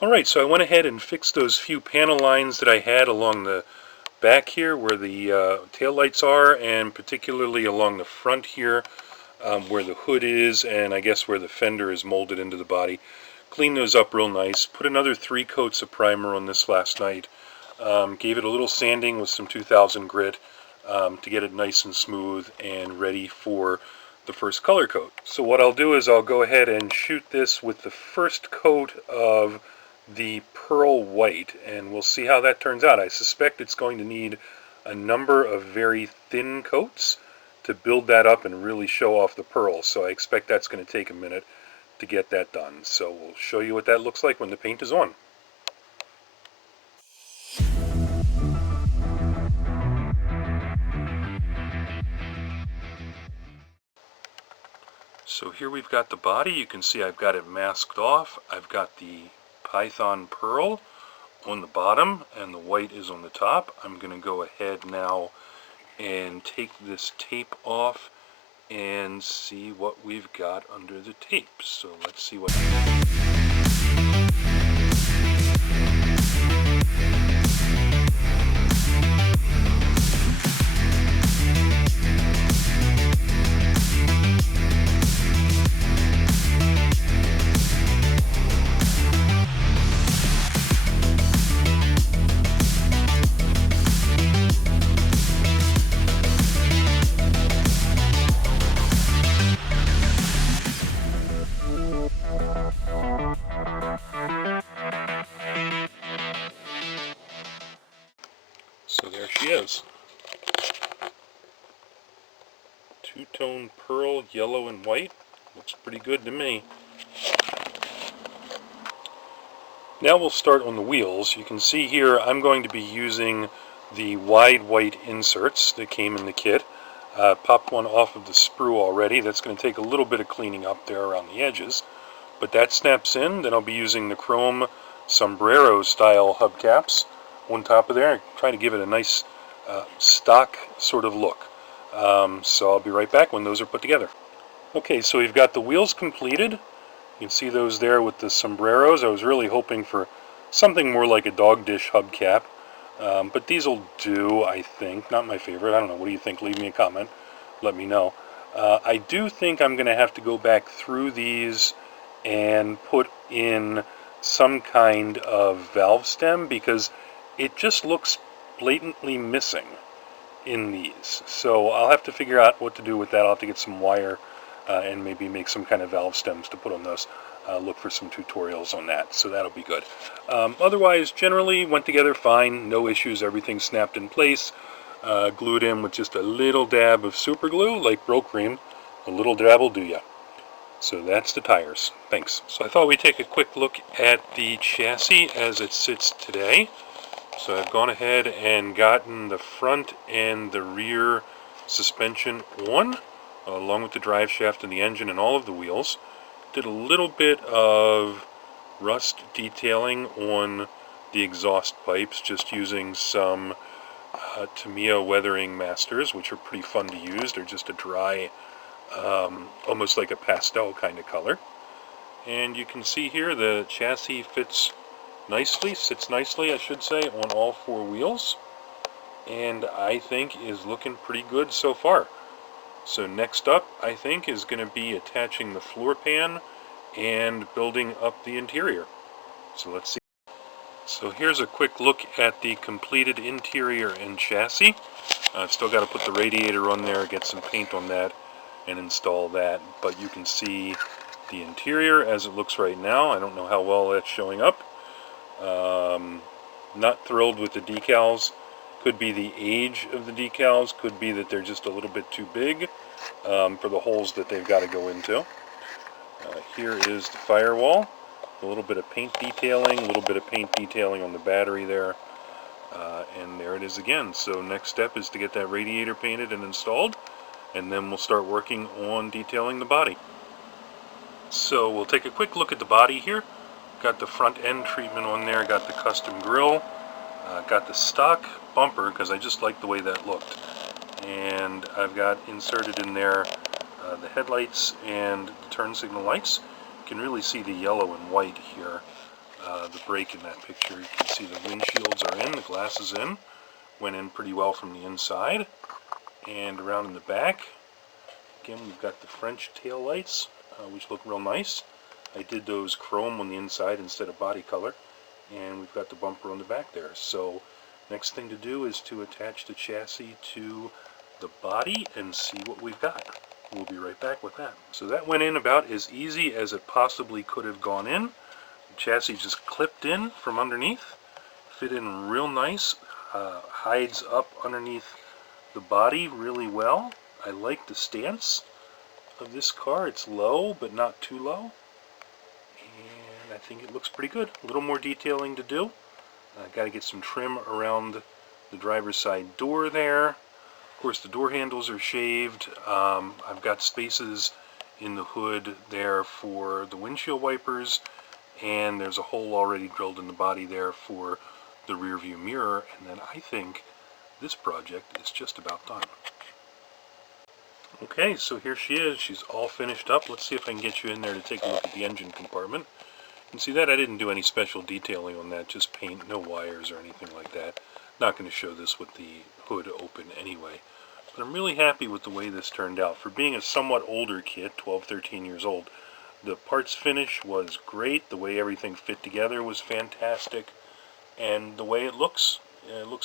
Alright, so I went ahead and fixed those few panel lines that I had along the back here where the tail lights are, and particularly along the front here where the hood is, and I guess where the fender is molded into the body. Cleaned those up real nice. Put another 3 coats of primer on this last night. Gave it a little sanding with some 2000 grit to get it nice and smooth and ready for the first color coat. So what I'll do is I'll go ahead and shoot this with the first coat of the pearl white, and we'll see how that turns out. I suspect it's going to need a number of very thin coats to build that up and really show off the pearl, so I expect that's going to take a minute to get that done. So we'll show you what that looks like when the paint is on. So here we've got the body. You can see I've got it masked off. I've got the Python pearl on the bottom and the white is on the top. I'm going to go ahead now and take this tape off and see what we've got under the tape. So let's see what... So there she is. Two-tone pearl, yellow and white. Looks pretty good to me. Now we'll start on the wheels. You can see here I'm going to be using the wide white inserts that came in the kit. Popped one off of the sprue already. That's going to take a little bit of cleaning up there around the edges, but that snaps in. Then I'll be using the chrome sombrero style hubcaps on top of there, trying to give it a nice stock sort of look. So I'll be right back when those are put together. Okay, so we've got the wheels completed. You can see those there with the sombreros. I was really hoping for something more like a dog dish hubcap, but these will do, I think. Not my favorite. I don't know. What do you think? Leave me a comment. Let me know. I do think I'm going to have to go back through these and put in some kind of valve stem, because it just looks blatantly missing in these. So I'll have to figure out what to do with that. I'll have to get some wire and maybe make some kind of valve stems to put on those. Look for some tutorials on that, so that'll be good. Otherwise, generally went together fine, no issues, everything snapped in place. Glued in with just a little dab of super glue, like Bro Cream. A little dab will do ya. So that's the tires. Thanks. So I thought we'd take a quick look at the chassis as it sits today. So I've gone ahead and gotten the front and the rear suspension on, along with the drive shaft and the engine and all of the wheels. Did a little bit of rust detailing on the exhaust pipes, just using some Tamiya weathering masters, which are pretty fun to use. They're just a dry, almost like a pastel kind of color. And you can see here the chassis fits nicely, sits nicely, I should say, on all 4 wheels, and I think is looking pretty good so far. So next up, I think, is going to be attaching the floor pan and building up the interior. So let's see. So here's a quick look at the completed interior and chassis. I've still got to put the radiator on there, get some paint on that, and install that, but you can see the interior as it looks right now. I don't know how well that's showing up. Not thrilled with the decals. Could be the age of the decals, could be that they're just a little bit too big for the holes that they've got to go into. Here is the firewall. A little bit of paint detailing, a little bit of paint detailing on the battery there. And there it is again. So next step is to get that radiator painted and installed, and then we'll start working on detailing the body. So we'll take a quick look at the body here. Got the front end treatment on there, got the custom grille, got the stock bumper because I just like the way that looked. And I've got inserted in there the headlights and the turn signal lights. You can really see the yellow and white here the brake in that picture. You can see the windshields are in, the glass is in. Went in pretty well from the inside. And around in the back, again, we've got the French tail lights, which look real nice. I did those chrome on the inside instead of body color. And we've got the bumper on the back there. So next thing to do is to attach the chassis to the body and see what we've got. We'll be right back with that. So that went in about as easy as it possibly could have gone in. The chassis just clipped in from underneath, fit in real nice, hides up underneath the body really well. I like the stance of this car. It's low, but not too low. And I think it looks pretty good. A little more detailing to do. Got to get some trim around the driver's side door there. Of course, the door handles are shaved. I've got spaces in the hood there for the windshield wipers, and there's a hole already drilled in the body there for the rear view mirror, and then I think this project is just about done. Okay, so here she is. She's all finished up. Let's see if I can get you in there to take a look at the engine compartment. You can see that I didn't do any special detailing on that, just paint, no wires or anything like that. Not going to show this with the hood open anyway. But I'm really happy with the way this turned out. For being a somewhat older kit, 12, 13 years old, the parts finish was great. The way everything fit together was fantastic. And the way it looks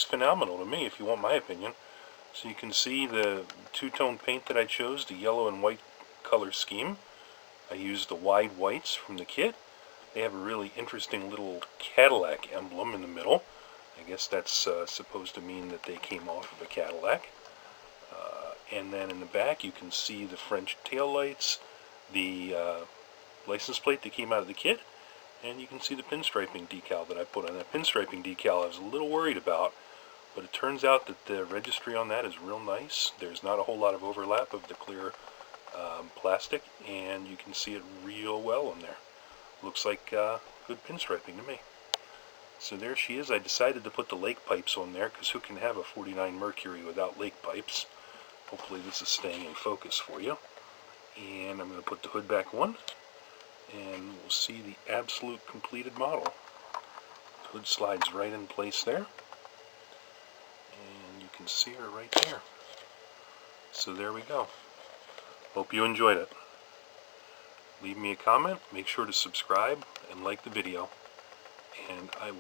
phenomenal to me, if you want my opinion. So you can see the two-tone paint that I chose, the yellow and white color scheme. I used the wide whites from the kit. They have a really interesting little Cadillac emblem in the middle. I guess that's supposed to mean that they came off of a Cadillac. And then in the back you can see the French taillights, the license plate that came out of the kit, and you can see the pinstriping decal that I put on. That pinstriping decal I was a little worried about, but it turns out that the registry on that is real nice. There's not a whole lot of overlap of the clear plastic, and you can see it real well on there. Looks like good pinstriping to me. So there she is. I decided to put the lake pipes on there because who can have a 49 Mercury without lake pipes? Hopefully this is staying in focus for you. And I'm going to put the hood back on, and we'll see the absolute completed model. The hood slides right in place there, and you can see her right there. So there we go. Hope you enjoyed it. Leave me a comment, make sure to subscribe and like the video, and I will